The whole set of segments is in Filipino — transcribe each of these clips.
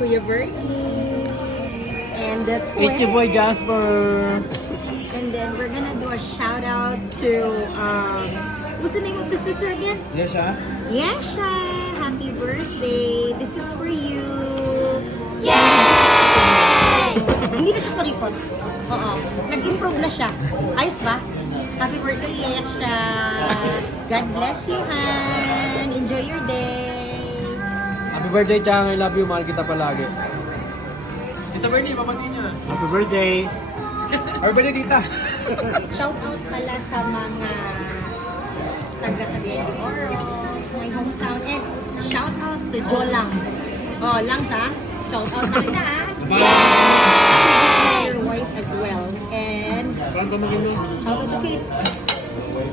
Kuya Bernie. And the twins. It's your boy Jasper. And then we're gonna do a shout out to what's the name of the sister again? Yesha. Yesha! Happy birthday! This is for you! Hindi na siya kuripot. Oo. Nag-improve na siya. Ayos ba? Happy birthday, Yesha! God bless you, Han! Enjoy your day! Happy birthday, Chang. I love you. Mahal kita palagi. Tita Bernie, papatingin niya. Happy birthday. Happy birthday, tita. Shout out pala sa mga taga Cagayan de Oro, my hometown, and shout out to Jo Langs. Oh, Langs ha? Shout out na kita ha? Your wife as well. And shout out to Kate.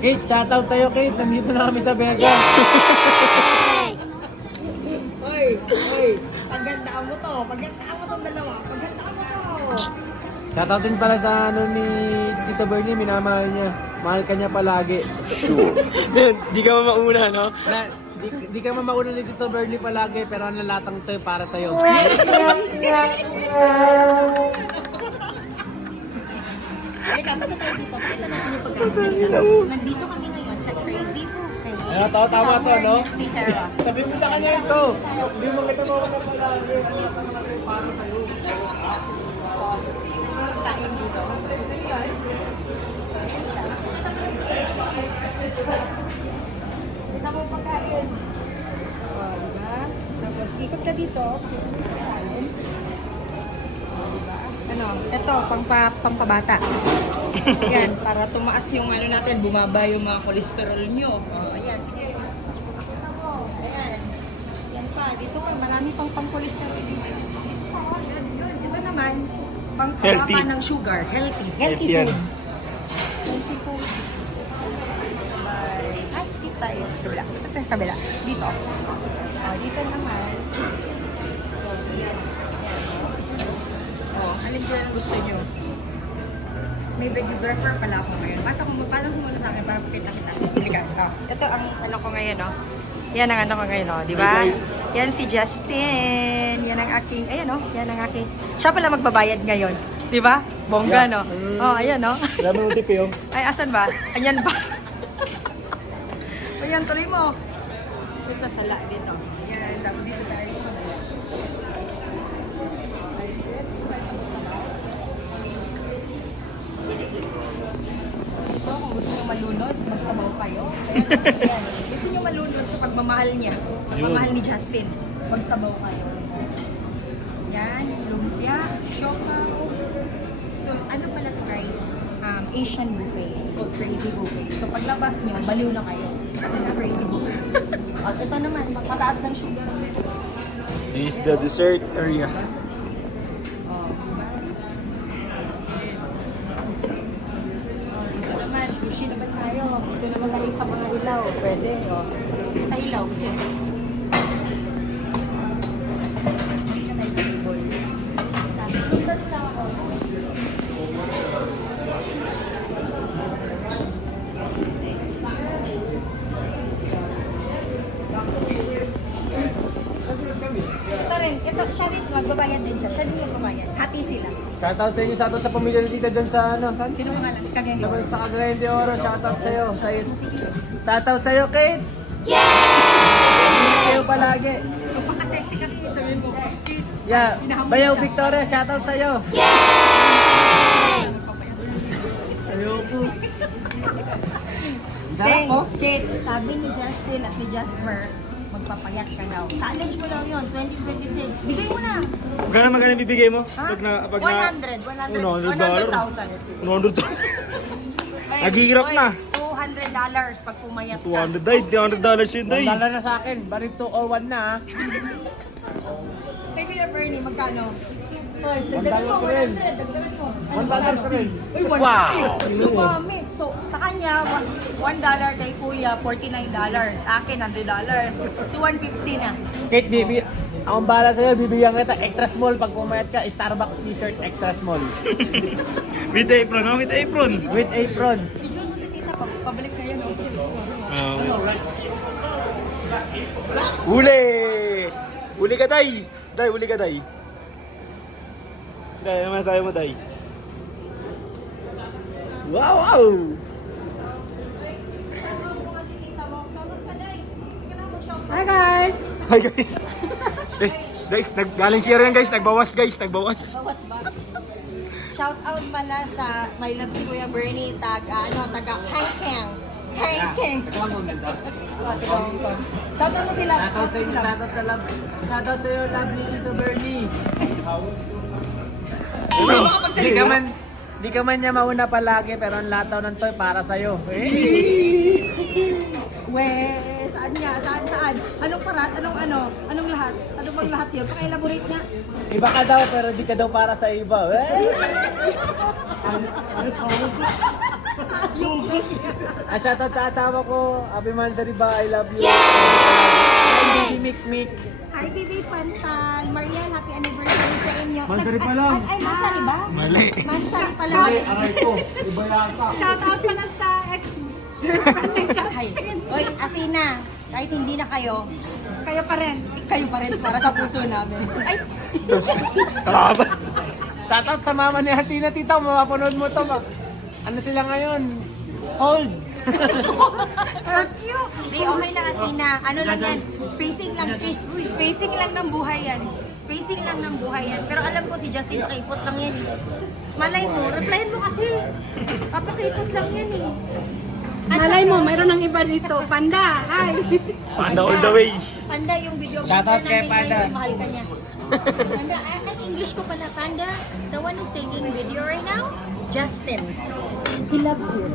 Kate, shout out sa'yo, Kate. Nandito na kami sa Vegas. Hoy, paghandaan mo to. Paghandaan mo tong dalawa. Paghandaan mo to. Shout out din pala sa ni Tita Bernie. Minamahal niya. Mahal ka niya palagi. Di ka mauna, no? Di ka mamauna ni Tita Bernie palagi, pero ang lalatang to para sa'yo. Halika, punta tayo dito. Pakita natin yung pagkakas. Nandito kami ngayon sa Crazy Buffet. Ayun, tama to, no? Somewhere next si Hera. Sabi mo sa kanya ito. Hindi mo kita mawala palagi. Kain dito. Kita mo pagkain. O, diba? Tapos, ikot ka dito. Kain. O, diba? Ano, ito, pangpabata. Yan, para tumaas yung ano natin, bumaba yung mga kolesterol nyo. O, ayan, sige. Pakita mo. Ayan. Yan pa, dito pa, marami pang pang-kolesterol dito. Yan, yun. Diba naman, pangpababa ng sugar. Healthy. Healthy yan. food. Healthy food. Ay, dito tayo. Sa kabila. Dito tayo sa kabila. Dito. O, dito naman. So, yan. O, alin dyan ang gusto nyo? May videographer pala ako ngayon. Pasok mo muna sa akin para pakita kita. Halika. Oh. Ito ang ano ko ngayon, no? Yan ang ano ko ngayon, no? Di ba? Yan si Justin. Yan ang aking, ayan, no? Yan ang aking, siya pala magbabayad ngayon. Di ba? Bongga, no? Oh, ayan, no? Alam mo tip yung? Ay, asan ba? Ayan ba? Ayan, tuloy mo. Ito sala din, no? Ayan, dito tayo. Ito, kung gusto nyo malunod, magsabaw kayo. Ayan. Gusto nyo malunod sa pagmamahal niya. Pagmamahal ni Justin. Magsabaw kayo. Yan, lumpia, siopaw. So, ano pala ito guys? Asian buffet. It's called Crazy Buffet. So, paglabas nyo, baliw na kayo. Kasi na Crazy Buffet. At ito naman, mataas ng sugar. This is the dessert area. Oh, diba? Ito naman, sushi naman tayo. Ito naman tayo sa mga ilaw. Pwede, oh. Sa ilaw, gusto nyo. Dito tayo sa table. Dito lang ako. Ito rin, ito, siya rin, magbabayad din siya. Siya din magbabayad. Hati sila. Shoutout sa inyo, shoutout sa pamilya ni Tita dyan sa ano, saan? Sino pangalan? Kagaya Sa Cagayan de Oro, shoutout sa'yo. Shoutout sa'yo, Kate! Yay! Kayo palagi. Pagka-sexy kasi ito yun mo. Yeah, Bayaw Victoria, shoutout sa'yo. Ayoko. Sarap ko. Kate, sabi ni Justin at ni Jasper, magpapayat ka daw. Challenge mo daw yun, 2026. Bigay mo na. Magkano bibigay mo? Ha? Pag na... 100. 100,000. 100,000. Naghihirap na. $200 pag pumayat ka. $200 day, $200 yun day. Dala na sa akin, barit 2 or 1 na ha. Kay Kuya Bernie, magkano? Hoy, $1 dagdagan mo, pa rin. 100. Dagdagan mo. $1 pa rin. Uy, wow! Mami. So, sa kanya, $1 kay Kuya, $49. Sa akin, $100. So, $150 na. Kate, baby, akong bahala sa'yo, bibigyan kita extra small pag pumayat ka, Starbucks t-shirt extra small. With apron, no? With apron. With apron. Bigyan mo si tita, pabalik kayo. No? Huli! Uli ka, Day! Day, uli ka, Day. Day, ano masasabi mo, Day? Wow, wow! Hi guys! Hi, guys! Guys, galing siya rin, guys. Nagbawas, guys. Nagbawas. Bawas ba? Shout out pala sa my love si Kuya Bernie, taga Hangkeng. Hangkeng. Shout out mo sila. Shoutout sa inyo, shoutout sa iyo, love ni Tito Bernie. Di ka man niya mauna palagi, pero ang lataw ng toy para sa'yo. Saan nga? Saan? Anong parat? Anong lahat? Ano bang lahat yun? Paka-elaborate nga. Iba ka daw, pero di ka daw para sa iba. Shoutout sa asawa ko, Happy Mansari ba? I love you. Hi, Baby Mikmik. Hi, Bibi Pantal. Marian, happy anniversary sa inyo. Mansari pa lang. Ay, Mansari ba? Mali. Mansari pala. Aray ko, iba yata. Shout out pala sa ex-girlfriend ng Hi. Oy, Athena, kahit hindi na kayo, kayo pa rin. kayo pa rin para sa puso namin. Ay, Tama. Shoutout sa mama ni Hatina, tita, mapapanood mo to. Ano sila ngayon? Cold. di okay lang Athena. Ano lang yan? Pacing lang, kids. Pacing lang ng buhay yan. Pacing lang ng buhay yan. Pero alam ko si Justin nakaipot lang yan eh. Malay mo, replyan mo kasi. Papakaipot lang yan eh. Malay mo, mayroon ng iba dito. Panda, hi! Panda all the way. Panda yung video. Shoutout kay namin Panda. guys, mahal ka niya. Panda, ang English ko pala, Panda. The one who's taking video right now, Justin. He loves you.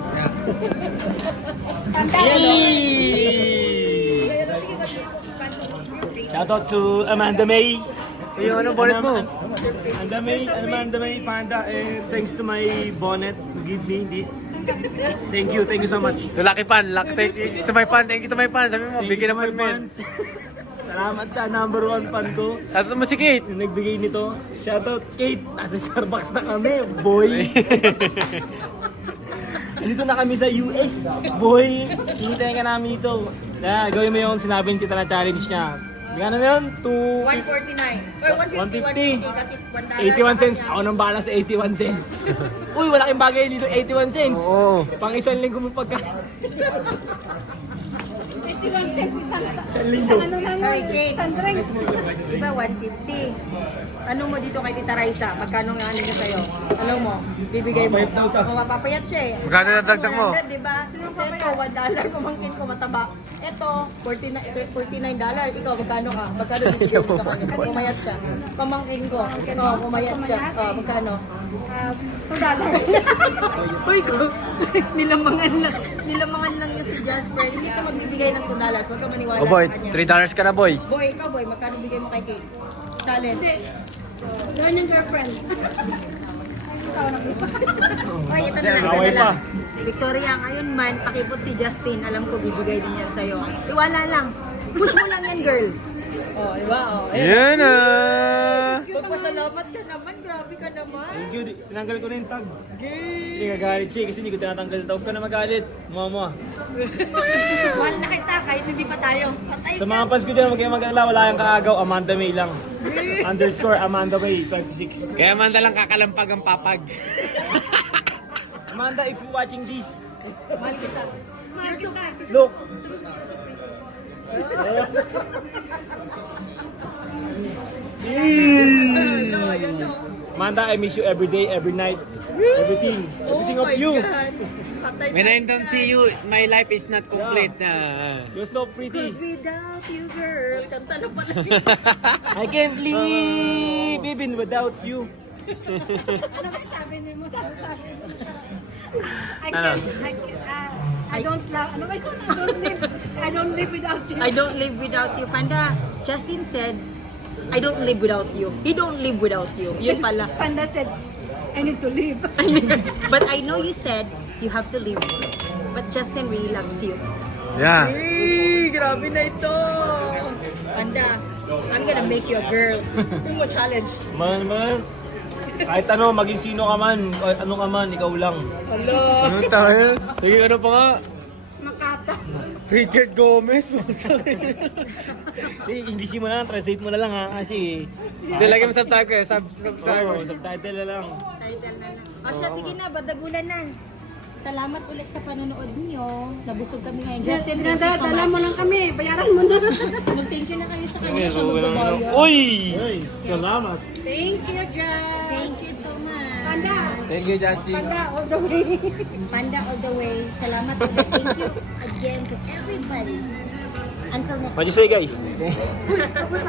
Shoutout to Amanda May. Yung ano bonnet mo? Amanda May Panda. Thanks to my bonnet to give me this. Thank you so much. To Lucky Pan, to my pan, thank you to my pan. Sabi mo, bigyan naman men. Salamat sa number 1 fan ko. Shoutout mo si Kate. Yung nagbigay nito. Shoutout Kate. Nasa Starbucks na kami. Boy. Dito na kami sa US. Boy. Hintayin ka namin dito. Kaya gawin mo yung sinabi kita na challenge niya. Gano'n na yun? 149. Or 150. 150. Kasi $1. 81 cents. Ako nang bahala sa 81 cents. Uy, walaking bagay dito. 81 cents. Oo. Pang isang linggo mo pagkain. 81 cents Isang linggo. ano lang Ay, yun, Kate. isang drinks. Diba, 150. Ano mo dito kay Tita Raisa? Magkano nga ano niya sa'yo? Alam mo, bibigay mo. Kung mapapayat siya eh. Magkano na dagdag mo? 100, diba? So, ito, $1. Pamangkin ko mataba. Ito, $49. Ikaw, magkano ka? Magkano bibigay mo sa kanya? Pumayat siya. Pamangkin ko. Oo, pumayat siya. Oo, magkano? $2. Uy, ko. Nilamangan lang yung si Jasper. Hindi ka magbibigay ng $2. Huwag ka maniwala Oh boy, sa kanya. $3 ka na boy. Boy, ikaw boy, magkano bigay mo kay Kate? Challenge. Yan yung girlfriend. Oy, ito na lang, ito na lang. Victoria, ngayon man, pakipot si Justin. Alam ko, bibigay din yan sa'yo. Iwala lang. Push mo lang yan, girl. Oh, diba? Oh. Yan na. Magpasalamat ka naman. Grabe ka naman. Thank you. Tinanggal ko na yung tag. Hindi gagalit siya kasi hindi ko tinatanggal. Huwag ka na magalit. Mama. Mahal na kita kahit hindi pa tayo. Patay Sa ka. mga fans ko din, huwag kayong mag-alala. Wala yung kaagaw. Amanda May lang. _ Amanda May 26. Kaya man lang kakalampag ang papag. Amanda, if you're watching this, Mahal kita. You're so pretty. look. Amanda, I miss you every day, every night, everything of you. Patay When I don't see you, my life is not complete na. You're so pretty. Cause without you, girl. Kanta na pala yun. I can't live even without you. Ano ba sabi niyo mo? Sabi mo. Ano? I don't love, ano ba ito? I don't live without you. I don't live without you, Panda. Justin said, I don't live without you. He don't live without you. Yun pala. Panda said, I need to leave. But I know you said you have to live. But Justin really loves you. Yeah. Grabe na ito. Panda, I'm gonna make you a girl. Yung mo challenge. Man. Kahit ano, maging sino ka man, kahit ano ka man, ikaw lang. Hello. Ano tayo? Sige, ano pa nga? Makata. Richard Gomez. Englishin mo na lang, translate mo na lang ha. Kasi... Hindi, lagyan mo subtitle. Oo, subtitle na lang. Title na lang. O siya, sige na, badagulan na. Salamat ulit sa panonood niyo. Nabusog kami ngayon. Justin, thank you so Dala mo much. lang kami. Bayaran mo na. Mag-thank you na kayo sa kanya. Siya magbabayo. Uy! Salamat. Thank you, Jan. Thank you so much. Panda. Thank you, Justin. Panda all the way. Panda all the way. Salamat ulit. Thank you again to everybody. Until next What you say guys?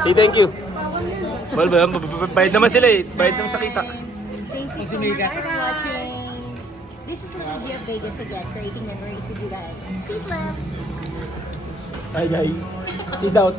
Say thank you. Well, bayad naman sila eh. Bayad naman sa kita. Thank you so much for watching. This is Little G of Vegas again, creating memories with you guys. Peace, love. Bye guys. Peace out.